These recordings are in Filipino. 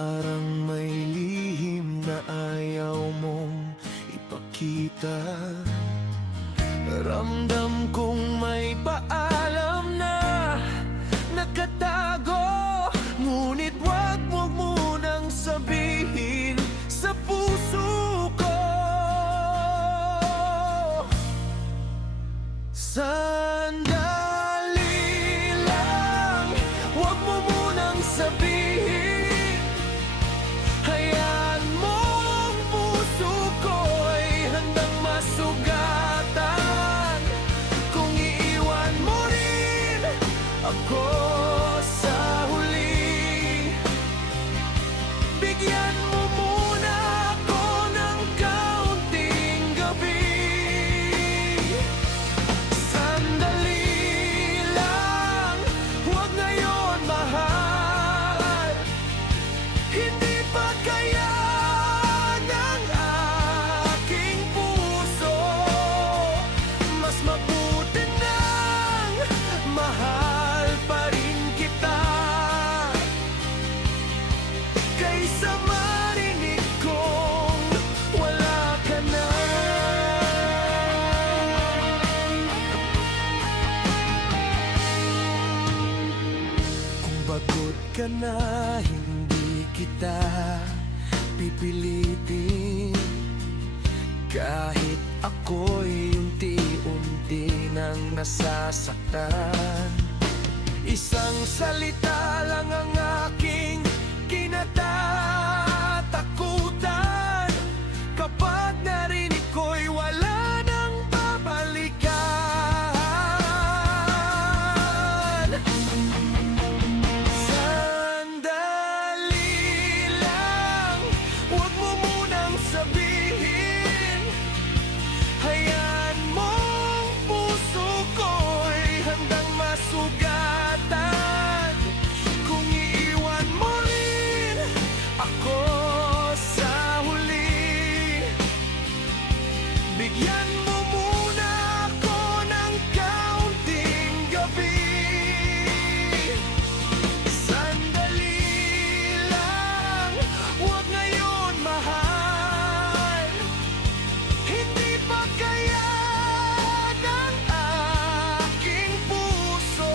Parang may lihim na ayaw mong ipakita. Ramdam kong may paalam na nakatago, ngunit wag mo munang sabihin sa puso ko. Sandali lang, wag mo munang sabihin. Hayaan mo ang puso ko'y handang masugatan. Kung iiwan mo rin ako sa huli, bigyan mo muna ako ng kaunting gabi. Sandali lang, huwag ngayon mahal. Hindi pa kaya ng aking puso. Mas mabuti nang mahal pa rin kita, kaysa marinig kong wala ka na. Kung pagod ka na, hindi kita pipilitin. Kahit ako'y unti-unti nang nasasaktan, isang salita lang ang aking kinatatakutan. Kapag narinig ko'y wala nang babalikan. Sandali lang, huwag mo munang sabihin. Hayaan mo ang puso ko'y handang masugatan. Kung iiwan mo rin ako sa huli, bigyan mo muna ako ng kaunting gabi. Sandali lang, huwag ngayon mahal. Hindi pa kaya ng aking puso.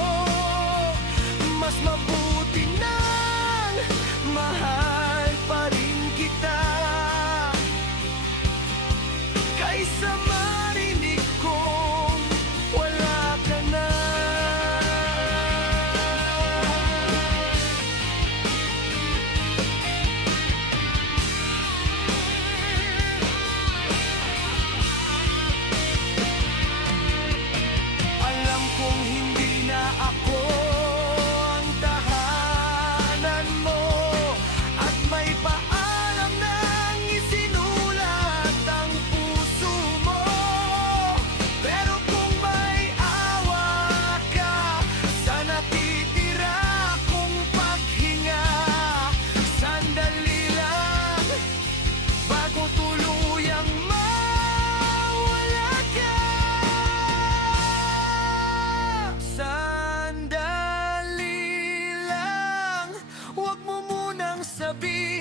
Mas mabuti nang mahal pa rin kita, kaysa marinig kong wala ka na. Alam kong hindi na ako ang tahanan mo, at may paalam nang isinulat ang puso mo. Pero kung may awa ka sa natitira kong paghinga, sandali lang bago tuluyang mawala ka. Sandali lang, huwag mo munang sabihin.